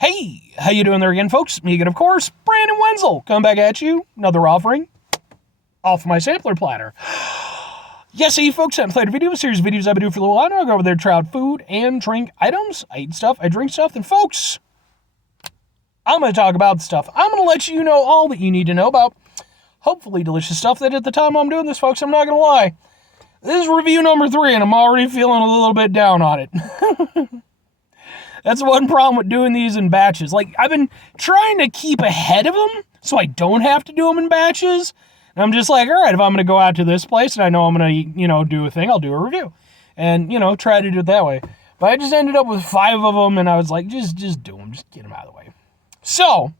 Hey, how you doing there again, folks? Me again, of course, Brandon Wenzel. Coming back at you, another offering off my sampler platter. Yes, hey, folks, I played a video, a series of videos I've been doing for a little while now. I go over there, try out food and drink items. I eat stuff, I drink stuff, and folks, I'm going to talk about stuff. I'm going to let you know all that you need to know about hopefully delicious stuff that at the time I'm doing this, folks, I'm not going to lie. This is review number 3, and I'm already feeling a little bit down on it. That's one problem with doing these in batches. Like, I've been trying to keep ahead of them so I don't have to do them in batches. And I'm just like, all right, if I'm going to go out to this place and I know I'm going to, do a thing, I'll do a review. And, try to do it that way. But I just ended up with 5 of them, and I was like, just do them. Just get them out of the way. So,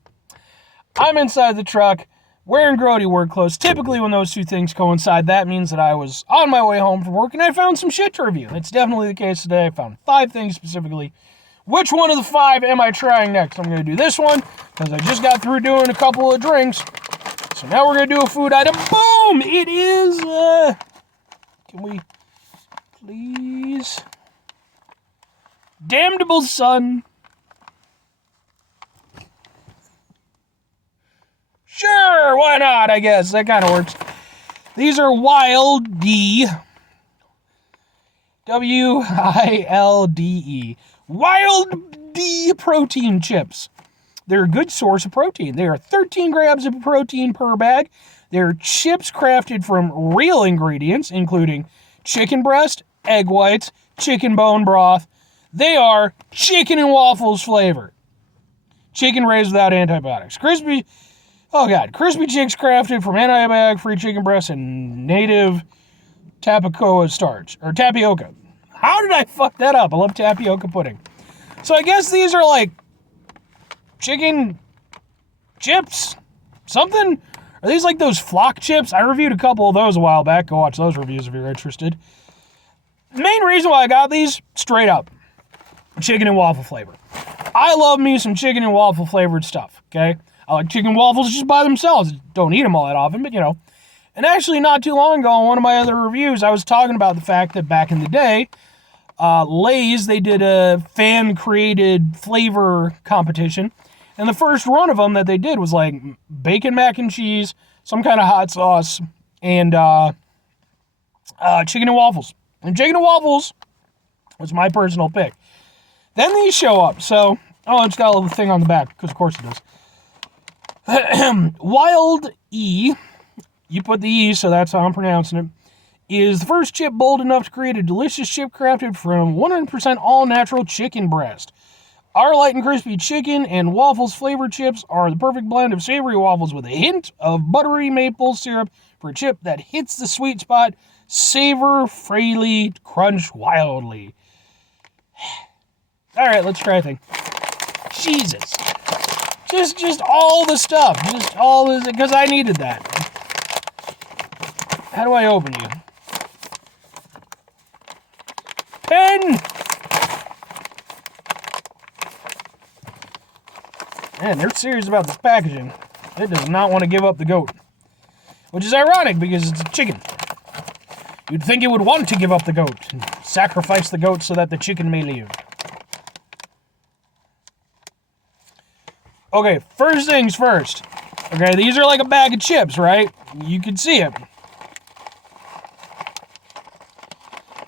I'm inside the truck, wearing grody work clothes. Typically, when those two things coincide, that means that I was on my way home from work, and I found some shit to review. It's definitely the case today. I found 5 things specifically. Which one of the 5 am I trying next? I'm going to do this one, because I just got through doing a couple of drinks. So now we're going to do a food item. Boom! It is, can we please? Damnable Son. Sure, why not, I guess. That kind of works. These are Wilde, W-I-L-D-E. Wilde D protein chips. They're a good source of protein. They are 13 grams of protein per bag. They're chips crafted from real ingredients, including chicken breast, egg whites, chicken bone broth. They are chicken and waffles flavored. Chicken raised without antibiotics. Crispy chicks crafted from antibiotic-free chicken breast and native tapioca starch, or tapioca. How did I fuck that up? I love tapioca pudding. So I guess these are like chicken chips, something? Are these like those flock chips? I reviewed a couple of those a while back. Go watch those reviews if you're interested. The main reason why I got these, straight up, chicken and waffle flavor. I love me some chicken and waffle flavored stuff, okay? I like chicken waffles just by themselves. Don't eat them all that often, but And actually, not too long ago, in one of my other reviews, I was talking about the fact that back in the day, Lay's, they did a fan-created flavor competition. And the first run of them that they did was like bacon mac and cheese, some kind of hot sauce, and chicken and waffles. And chicken and waffles was my personal pick. Then these show up. So, it's got a little thing on the back, because of course it does. Wilde E, you put the E, so that's how I'm pronouncing it, is the first chip bold enough to create a delicious chip crafted from 100% all-natural chicken breast. Our light and crispy chicken and waffles flavored chips are the perfect blend of savory waffles with a hint of buttery maple syrup for a chip that hits the sweet spot. Savor freely, crunch wildly. All right, let's try a thing. Jesus. Just all the stuff. Just all this, because I needed that. How do I open you? Pen! Man, they're serious about this packaging. It does not want to give up the goat. Which is ironic, because it's a chicken. You'd think it would want to give up the goat, and sacrifice the goat so that the chicken may live. Okay, first things first. Okay, these are like a bag of chips, right? You can see it.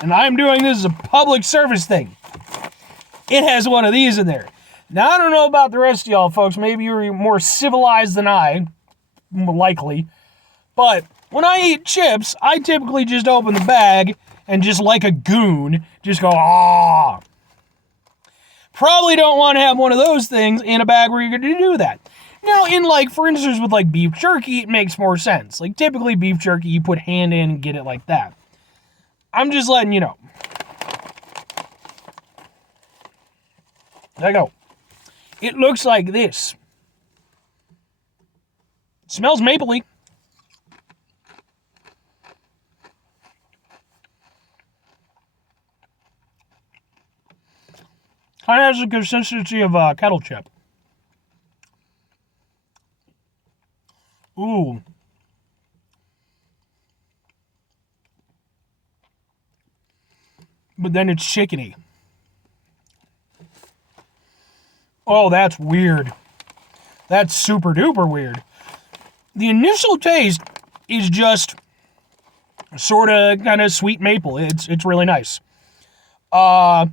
And I'm doing this as a public service thing. It has one of these in there. Now, I don't know about the rest of y'all, folks. Maybe you're more civilized than I, likely. But when I eat chips, I typically just open the bag and just like a goon, just go, ah. Probably don't want to have one of those things in a bag where you're going to do that. Now, for instance, with beef jerky, it makes more sense. Like, typically beef jerky, you put hand in and get it like that. I'm just letting you know. There you go. It looks like this. It smells mapley. Kind of has the consistency of a kettle chip. Ooh. But then it's chickeny. Oh, that's weird. That's super duper weird. The initial taste is just sort of kind of sweet maple. It's really nice. And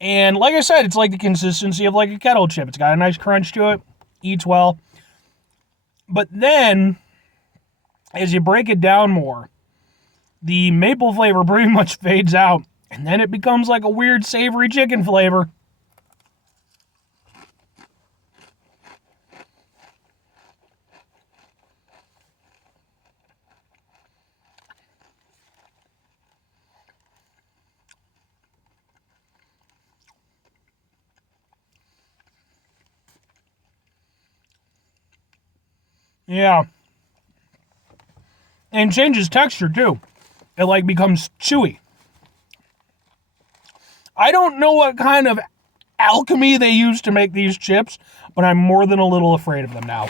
like I said, it's like the consistency of like a kettle chip. It's got a nice crunch to it. Eats well. But then, as you break it down more, the maple flavor pretty much fades out. And then it becomes like a weird savory chicken flavor. Yeah. And changes texture too. It like becomes chewy. I don't know what kind of alchemy they use to make these chips, but I'm more than a little afraid of them now.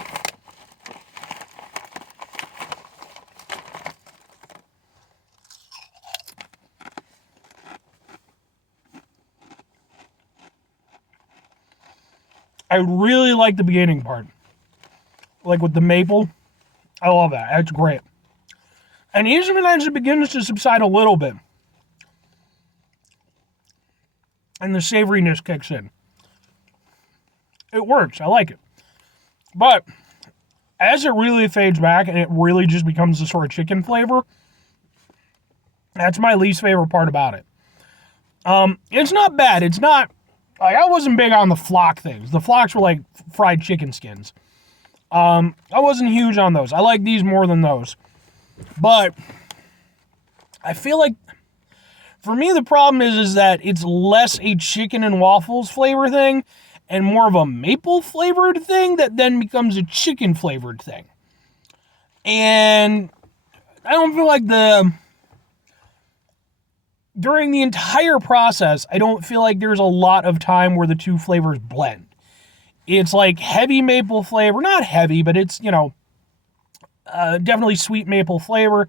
I really like the beginning part. Like with the maple. I love that. That's great. And even as it begins to subside a little bit, and the savoriness kicks in, it works. I like it. But as it really fades back and it really just becomes a sort of chicken flavor, that's my least favorite part about it. It's not bad. It's not, like, I wasn't big on the flock things. The flocks were like fried chicken skins. I wasn't huge on those. I like these more than those. But I feel like, for me, the problem is that it's less a chicken and waffles flavor thing and more of a maple flavored thing that then becomes a chicken flavored thing. And I don't feel like during the entire process, I don't feel like there's a lot of time where the two flavors blend. It's like heavy maple flavor, not heavy, but it's, definitely sweet maple flavor.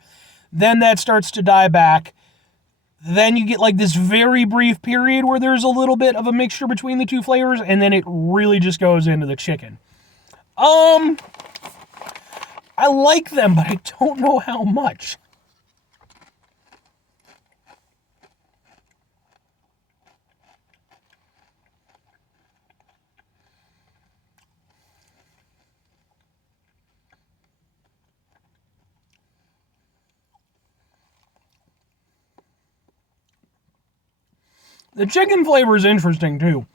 Then that starts to die back. Then you get like this very brief period where there's a little bit of a mixture between the two flavors, and then it really just goes into the chicken. I like them, but I don't know how much. The chicken flavor is interesting, too.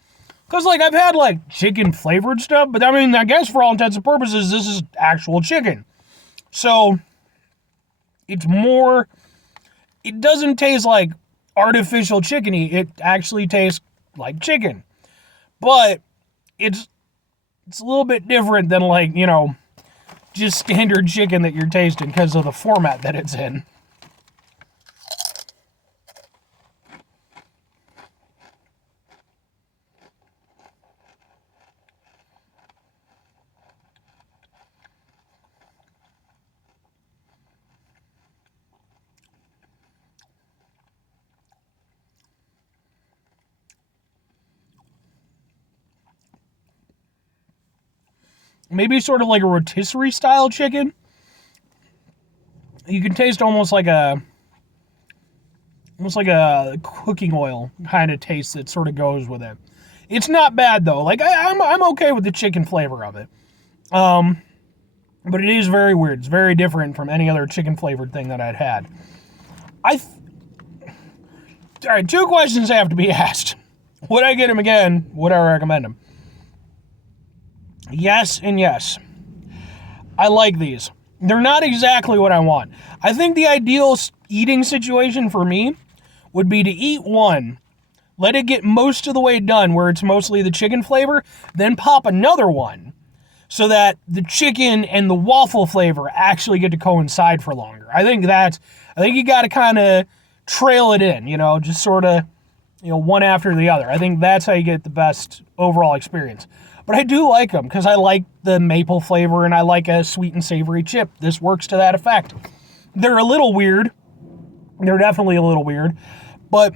Because, like, I've had, like, chicken-flavored stuff, but, I mean, I guess for all intents and purposes, this is actual chicken. So, it's more, it doesn't taste like artificial chickeny. It actually tastes like chicken. But, it's a little bit different than, like, just standard chicken that you're tasting because of the format that it's in. Maybe sort of like a rotisserie style chicken. You can taste almost like a cooking oil kind of taste that sort of goes with it. It's not bad though. Like I'm okay with the chicken flavor of it. But it is very weird. It's very different from any other chicken flavored thing that I'd had. All right, two questions have to be asked. Would I get them again? Would I recommend them? Yes and yes. I like these. They're not exactly what I want. I think the ideal eating situation for me would be to eat one, let it get most of the way done where it's mostly the chicken flavor, then pop another one so that the chicken and the waffle flavor actually get to coincide for longer. I think you got to kind of trail it in, just sort of, one after the other. I think that's how you get the best overall experience. But I do like them because I like the maple flavor and I like a sweet and savory chip. This works to that effect. They're a little weird. They're definitely a little weird. But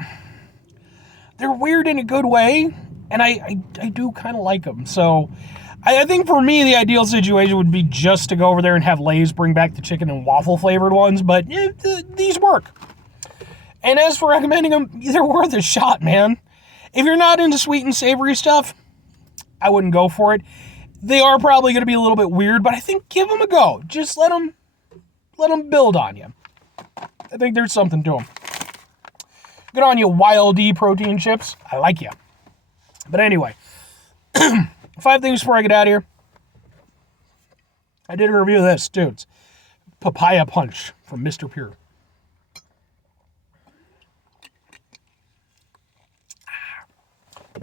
they're weird in a good way. And I do kind of like them. So I think for me, the ideal situation would be just to go over there and have Lay's bring back the chicken and waffle flavored ones, but these work. And as for recommending them, they're worth a shot, man. If you're not into sweet and savory stuff, I wouldn't go for it. They are probably going to be a little bit weird, but I think give them a go. Just let them build on you. I think there's something to them. Good on you, Wilde protein chips. I like you. But anyway, 5 things before I get out of here. I did a review of this, dudes. Papaya Punch from Mr. Pure.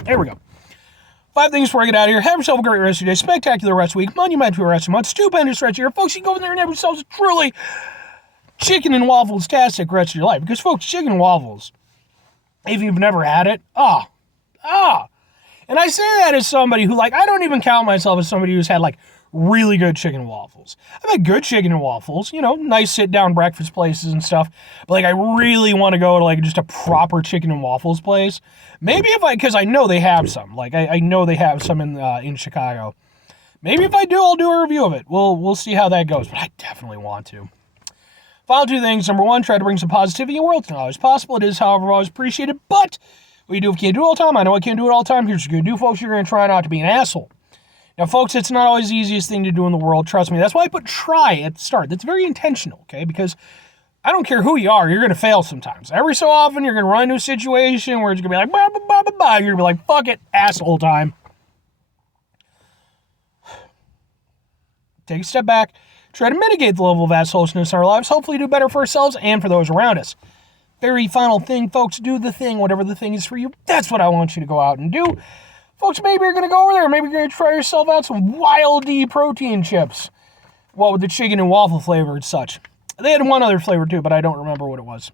There we go. 5 things before I get out of here. Have yourself a great rest of your day. Spectacular rest of the week. Monumental rest of the month. Stupendous rest of your folks. You can go over there and have yourselves a truly chicken and waffles-tastic rest of your life. Because, folks, chicken and waffles, if you've never had it, And I say that as somebody who, I don't even count myself as somebody who's had, really good chicken and waffles. I've had good chicken and waffles, nice sit-down breakfast places and stuff. But, I really want to go to, just a proper chicken and waffles place. Maybe because I know they have some. I know they have some in Chicago. Maybe if I do, I'll do a review of it. We'll see how that goes, but I definitely want to. Final 2 things. Number 1, try to bring some positivity in the world. It's not always possible. It is, however, always appreciated. But what you do if you can't do it all the time, I know I can't do it all the time. Here's what you're going to do, folks. You're going to try not to be an asshole. Now, folks, it's not always the easiest thing to do in the world. Trust me. That's why I put try at the start. That's very intentional, okay? Because I don't care who you are. You're going to fail sometimes. Every so often, you're going to run into a situation where it's going to be like, bah, bah, bah, bah, bah. You're going to be like, fuck it, asshole time. Take a step back. Try to mitigate the level of assholeness in our lives. Hopefully do better for ourselves and for those around us. Very final thing, folks. Do the thing, whatever the thing is for you. That's what I want you to go out and do. Folks, maybe you're going to go over there. Maybe you're going to try yourself out some Wilde protein chips. What with the chicken and waffle flavor and such. They had one other flavor too, but I don't remember what it was.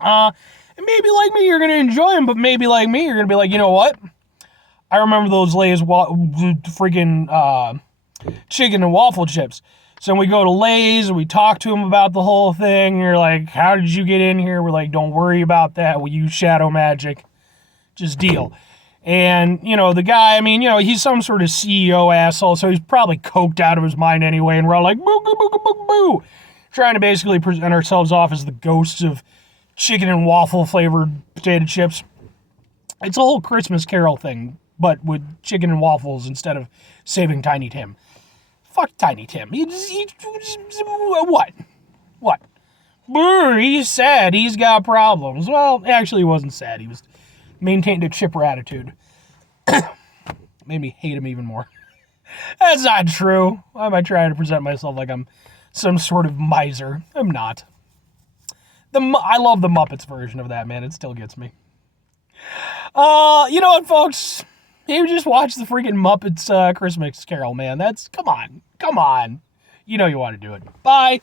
And maybe like me, you're going to enjoy them, but maybe like me, you're going to be like, you know what? I remember those Lay's freaking chicken and waffle chips. So we go to Lay's and we talk to them about the whole thing. And you're like, how did you get in here? We're like, don't worry about that. We use shadow magic. Just deal. And, the guy, he's some sort of CEO asshole, so he's probably coked out of his mind anyway, and we're all like, boo, boo, boo, boo, boo, trying to basically present ourselves off as the ghosts of chicken and waffle flavored potato chips. It's a whole Christmas Carol thing, but with chicken and waffles instead of saving Tiny Tim. Fuck Tiny Tim. What? He's sad. He's got problems. Well, actually, he wasn't sad. He was maintained a chipper attitude. Made me hate him even more. That's not true. Why am I trying to present myself like I'm some sort of miser? I'm not. I love the Muppets version of that, man. It still gets me. You know what, folks? You just watch the freaking Muppets Christmas Carol, man. Come on. You know you want to do it. Bye.